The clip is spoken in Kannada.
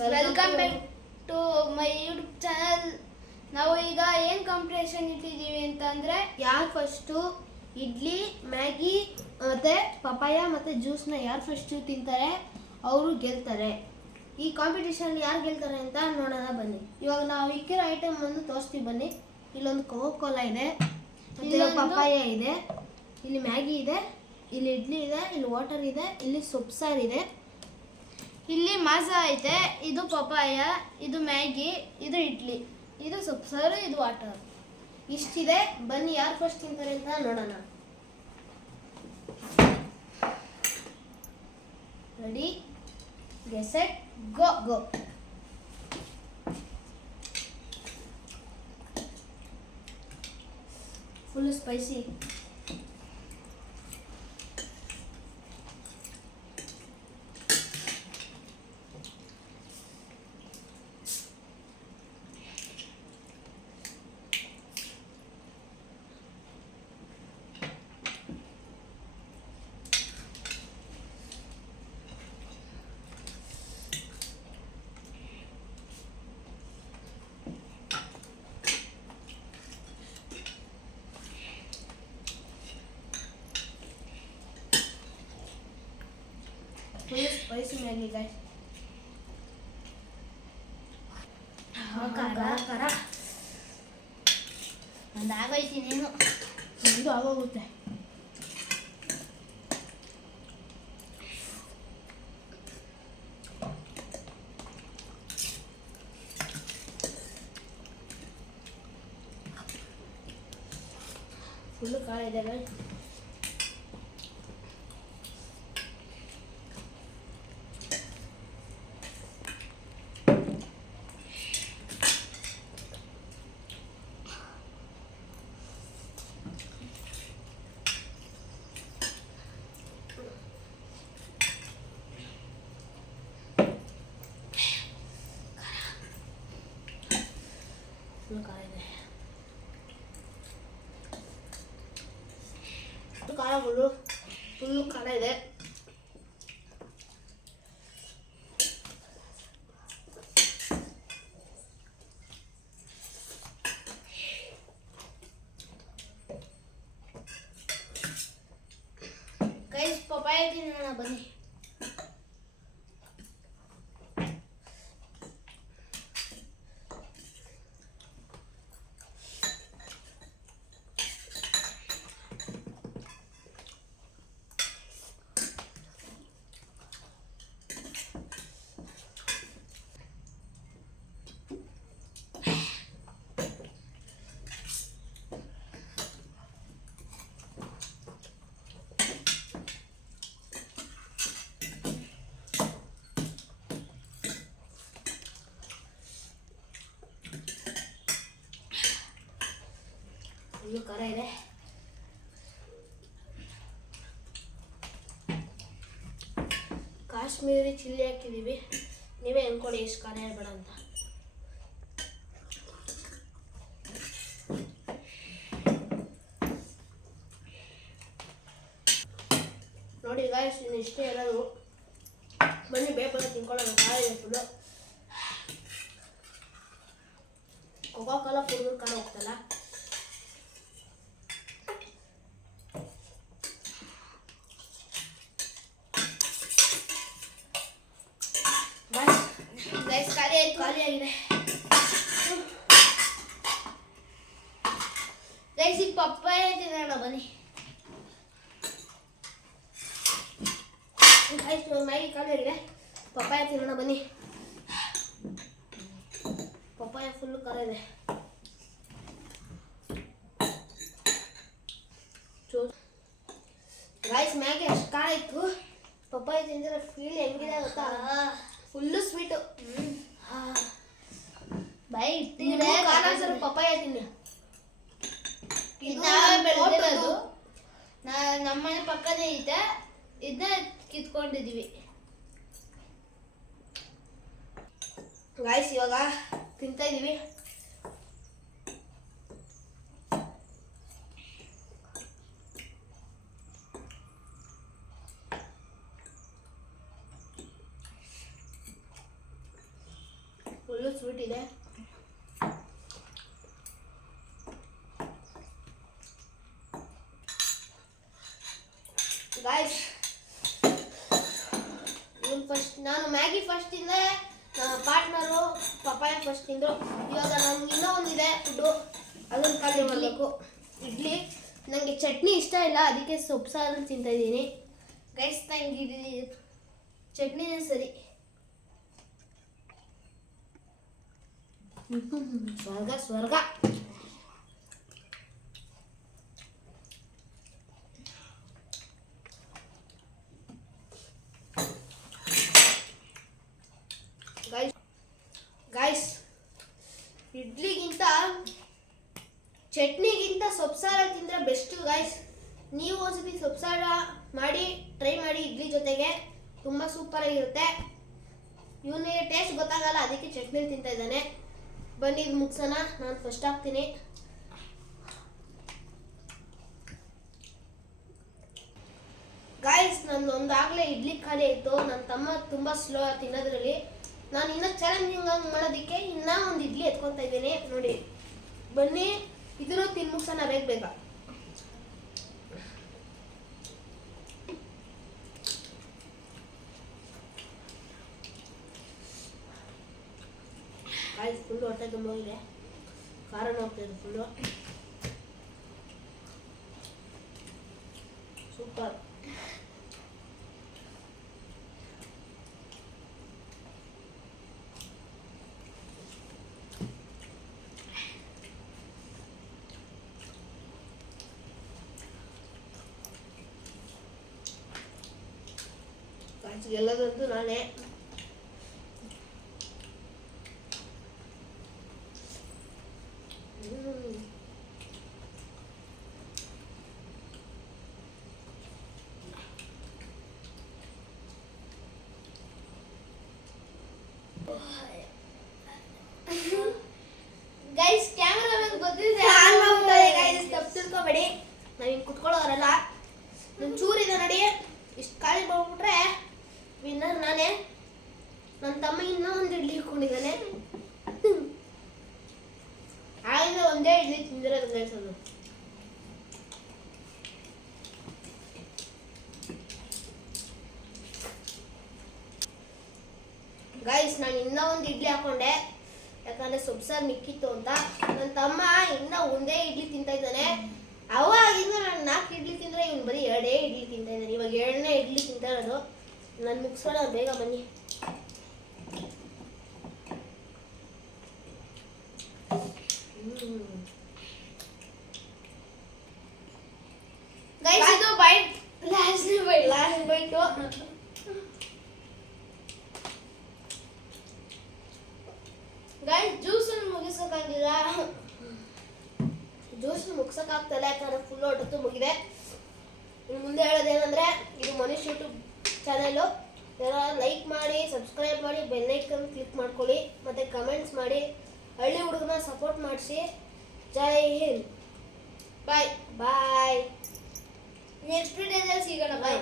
Welcome back to my YouTube channel ನಾವು ಈಗ ಏನು ಕಾಂಪಿಟೇಷನ್ ಇಟ್ಟಿದ್ದೀವಿ ಅಂತಂದರೆ ಯಾರು ಫಸ್ಟು ಇಡ್ಲಿ ಮ್ಯಾಗಿ ಮತ್ತು ಪಪಾಯ ಮತ್ತು ಜ್ಯೂಸ್ನ ಯಾರು ಫಸ್ಟು ತಿಂತಾರೆ? ಅವರು ಗೆಲ್ತಾರೆ. ಈ ಕಾಂಪಿಟೇಷನ್ ಯಾರು ಗೆಲ್ತಾರೆ ಅಂತ ನೋಡೋಣ ಬನ್ನಿ. ಇವಾಗ ನಾವು ಇಕ್ಕಿರೋ ಐಟಮ್ ಒಂದು ತೋರಿಸ್ತೀವಿ ಬನ್ನಿ. ಇಲ್ಲೊಂದು ಕೋಕೋ ಕೋಲಾ ಇದೆ ಇಲ್ಲಿ ಪಪಾಯ ಇದೆ. ಇಲ್ಲಿ ಮ್ಯಾಗಿ ಇದೆ ಇಲ್ಲಿ ಇಡ್ಲಿ ಇದೆ ಇಲ್ಲಿ ವಾಟರ್ ಇದೆ ಇಲ್ಲಿ ಸೊಪ್ಪು ಸಾರು ಇದೆ. ಇಲ್ಲಿ ಮಾಸ ಐತೆ, ಇದು ಪಪಾಯ ಇದು ಮ್ಯಾಗಿ, ಇದು ಇಡ್ಲಿ, ಇದು ಸೊಪ್ಪು. ಸಾರು, ಇದು ವಾಟರ್ ಇಷ್ಟಿದೆ. ಬನ್ನಿ, ಯಾರು ಫಸ್ಟ್ ತಿಂತಾರೆ ಅಂತ ನೋಡೋಣ. Ready get set go go full spicy full spicy Maggi guys ಖಾರ ಖಾರ ಒಂದು ಆಗೈತಿ ನೀನು ಇದು ಆಗೋಗುತ್ತೆ ಫುಲ್ ಖಾರ ಇದೆ guys. ಫುಲ್ ಖಾರ ಇದೆ ಫುಲ್ ಖಾರ ಫುಲ್ಲು ಫುಲ್ಲು ಖಾರ ಇದೆ ಗೈಸ್ ಪಪಾಯ ತಿನ್ನೋಣ ಬನ್ನಿ ಫುಲ್ಲು ಖಾರ ಇದೆ ಕಾಶ್ಮೀರಿ ಚಿಲ್ಲಿ ಹಾಕಿದ್ದೀವಿ ನೀವೇ ಅನ್ಕೊಳ್ಳಿ ಎಷ್ಟು ಖಾರ ಇರಬೇಡ ಅಂತ ನೋಡಿ ಗಾಯಸ್ ಇನ್ನು ಇಷ್ಟೇ ಇರೋದು ಬನ್ನಿ ಬೇಗ ತಿನ್ಕೊಳ್ಳೋಣ ಖಾರ ಇದೆ ಫುಲ್ಲು ಕೊಕೋ ಕೋಲಾ ಫುಲ್ ಖಾರ ಹೋಗ್ತಲ್ಲ ಬಸ್ ಗೈಸ್ ಖಾಲಿ ಆಯ್ತು ಖಾಲಿಯಾಗಿದೆ ಗೈಸ್ ಈಗ ಪಪ್ಪಾಯ ತಿನ್ನೋಣ ಬನ್ನಿ ಆಯ್ತು ಮ್ಯಾಗಿ ಖಾಲಿಯಾಗಿದೆ ಪಪ್ಪಾಯ ತಿನ್ನೋಣ ಬನ್ನಿ ಪಪ್ಪಾಯ ಫುಲ್ ಖಾರ ಇದೆ ಗಾಯ್ಸ್ ಮ್ಯಾಗಿ ಅಷ್ಟು ಖಾರ ಇತ್ತು ಪಪ್ಪಾಯ ತಿಂದ್ರೆ ಫೀಲ್ ಹೆಂಗಿದೆ ಗೊತ್ತಾ ಫುಲ್ಲು ಸ್ವೀಟು ಬೈ ಇಟ್ಟಿದ್ರೆ ಖಾರ ಸರ್ ಪಪ್ಪಾಯ ತಿನ್ನಿ ಬೆಳೆದಿರೋದು ನಮ್ಮನೆ ಪಕ್ಕನೇ ಇದೆ. ಇದನ್ನ ಕಿತ್ಕೊಂಡಿದೀವಿ. ಗಾಯ್ಸ್ ಇವಾಗ ತಿಂತಾ ಇದೀವಿ. ಸ್ವೀಟ್ ಇದೆ. ಗಾಯ್ಸ್ ಇವನ್ ಫಸ್ಟ್ ನಾನು ಮ್ಯಾಗಿ ಫಸ್ಟ್ ತಿಂದೆ ನನ್ನ ಪಾರ್ಟ್ನರು ಪಪ್ಪಾಯ ಫಸ್ಟ್ ತಿಂದರು ಇವಾಗ ನಮ್ಗೆ ಇನ್ನೂ ಒಂದಿದೆ ಫುಡ್ಡು ಅದನ್ನು ಖಾಲಿ ಮಾಡಬೇಕು. ಇಡ್ಲಿ. ನನಗೆ ಚಟ್ನಿ ಇಷ್ಟ ಇಲ್ಲ ಅದಕ್ಕೆ ಸೊಪ್ಪು ಸಾರು ತಿಂತಾ ಇದ್ದೀನಿ. ಗೈಸ್ ನನಗೆ ಇದು ಚಟ್ನಿನೇ ಸರಿ. ಸ್ವರ್ಗ ಸ್ವರ್ಗ ಗೈಸ್ ಗೈಸ್ ಇಡ್ಲಿಗಿಂತ ಚಟ್ನಿಗಿಂತ ತಿಂದರೆ ಬೆಸ್ಟು ಗೈಸ್ ನೀವು ಒಂದ್ಸತಿ ಸೊಪ್ಸಾರ ಮಾಡಿ ಟ್ರೈ ಮಾಡಿ ಇಡ್ಲಿ ಜೊತೆಗೆ. ತುಂಬ ಸೂಪರಾಗಿರುತ್ತೆ ಇವನಿಗೆ ಟೇಸ್ಟ್ ಗೊತ್ತಾಗಲ್ಲ, ಅದಕ್ಕೆ ಚಟ್ನಿ ತಿಂತಾ ಇದ್ದಾನೆ. ಬನ್ನಿ ಇದು ಮುಗ್ಸೋಣ, ನಾನು ಫಸ್ಟ್ ಹಾಕ್ತೀನಿ. ಗಾಯ್ಸ್ ನಂದು ಒಂದಾಗಲೇ ಇಡ್ಲಿ ಖಾಲಿ ಆಯಿತು. ನನ್ನ ತಮ್ಮ ತುಂಬ ಸ್ಲೋ ತಿನ್ನೋದ್ರಲ್ಲಿ. ನಾನು ಇನ್ನೂ ಚಾಲೆಂಜಿಂಗ್ ಮಾಡೋದಕ್ಕೆ ಇನ್ನೂ ಒಂದು ಇಡ್ಲಿ ಎತ್ಕೊತಾ ಇದ್ದೀನಿ. ನೋಡಿ. ಬನ್ನಿ, ಇದನ್ನು ತಿನ್ ಮುಗ್ಸೋಣ ಬೇಗ ಬೇಗ. ಗಾಯ್ಸ್ ಫುಲ್ಲು ಹೊಟ್ಟೆ ತುಂಬೋಗಿದೆ ಖಾರ ಹೋಗ್ತಾ ಇದೆ ಫುಲ್ಲು ಸೂಪರ್ ಗಾಯ್ಸ್ ಗೆಲ್ಲದಂತೂ ನಾನೇ ನಾವು ಹಿಂಗೆ ಕುತ್ಕೊಳ್ಳೋರಲ್ಲ ನನ್ನ ಚೂರಿದೆ ನಡಿ. ಇಷ್ಟು ಖಾಲಿ ಬಂದ್ಬಿಟ್ರೆ ವಿನ್ನರ್ ನಾನೇ. ನನ್ನ ತಮ್ಮ ಇನ್ನೂ ಒಂದು ಇಡ್ಲಿ ಇಟ್ಕೊಂಡಿದ್ದಾನೆ. ಆಗಿಂದ ಒಂದೇ ಇಡ್ಲಿ ತಿಂದಿರೋದು ಗೈಸ್ ಅದು ಗೈಸ್ ನಾನು ಇನ್ನೂ ಒಂದು ಇಡ್ಲಿ ಹಾಕೊಂಡೆ. ಯಾಕಂದ್ರೆ ಸೊಪ್ಸಾರ್ ಸಾರು ಮಿಕ್ಕಿತ್ತು ಅಂತ. ನನ್ನ ತಮ್ಮ ಇನ್ನೂ ಒಂದೇ ಇಡ್ಲಿ ತಿಂತಾ ಇದ್ದಾನೆ. ಅವಾಗಿಂದ ನಾನು ನಾಲ್ಕು ಇಡ್ಲಿ ತಿಂದ್ರೆ ಇನ್ನು ಬರೀ ಎರಡೇ ಇಡ್ಲಿ ತಿಂತಾ ಇದ್ದಾನೆ. ಇವಾಗ ಎರಡನೇ ಇಡ್ಲಿ ತಿಂತಾ ಇರೋದು. ನಾನು ಮುಗಿಸೋಣ ಬೇಗ ಬನ್ನಿ. ಜ್ಯೂಸನ್ನು ಮುಗಿಸೋಕ್ಕಾಗಿಲ್ಲ ಜ್ಯೂಸ್ ಮುಗ್ಸೋಕ್ಕಾಗ್ತಲ್ಲ ಯಾಕಂದ್ರೆ ಫುಲ್ ಹೊಟ್ಟತ್ತು ಮುಗಿದೆ ಇನ್ನು ಮುಂದೆ ಹೇಳೋದೇನೆಂದರೆ ಇದು ಮನೀಶ್ ಯೂಟ್ಯೂಬ್ ಚಾನಲ್ಲು ಎಲ್ಲ ಲೈಕ್ ಮಾಡಿ ಸಬ್ಸ್ಕ್ರೈಬ್ ಮಾಡಿ ಬೆಲ್ಲೈಕನ್ ಕ್ಲಿಕ್ ಮಾಡ್ಕೊಳ್ಳಿ. ಮತ್ತು ಕಮೆಂಟ್ಸ್ ಮಾಡಿ. ಹಳ್ಳಿ ಹುಡುಗನ ಸಪೋರ್ಟ್ ಮಾಡಿಸಿ. ಜೈ ಹಿಂದ್. ಬಾಯ್ ಬಾಯ್ ನೆಕ್ಸ್ಟ್ ಸಿಗೋಣ ಬಾಯ್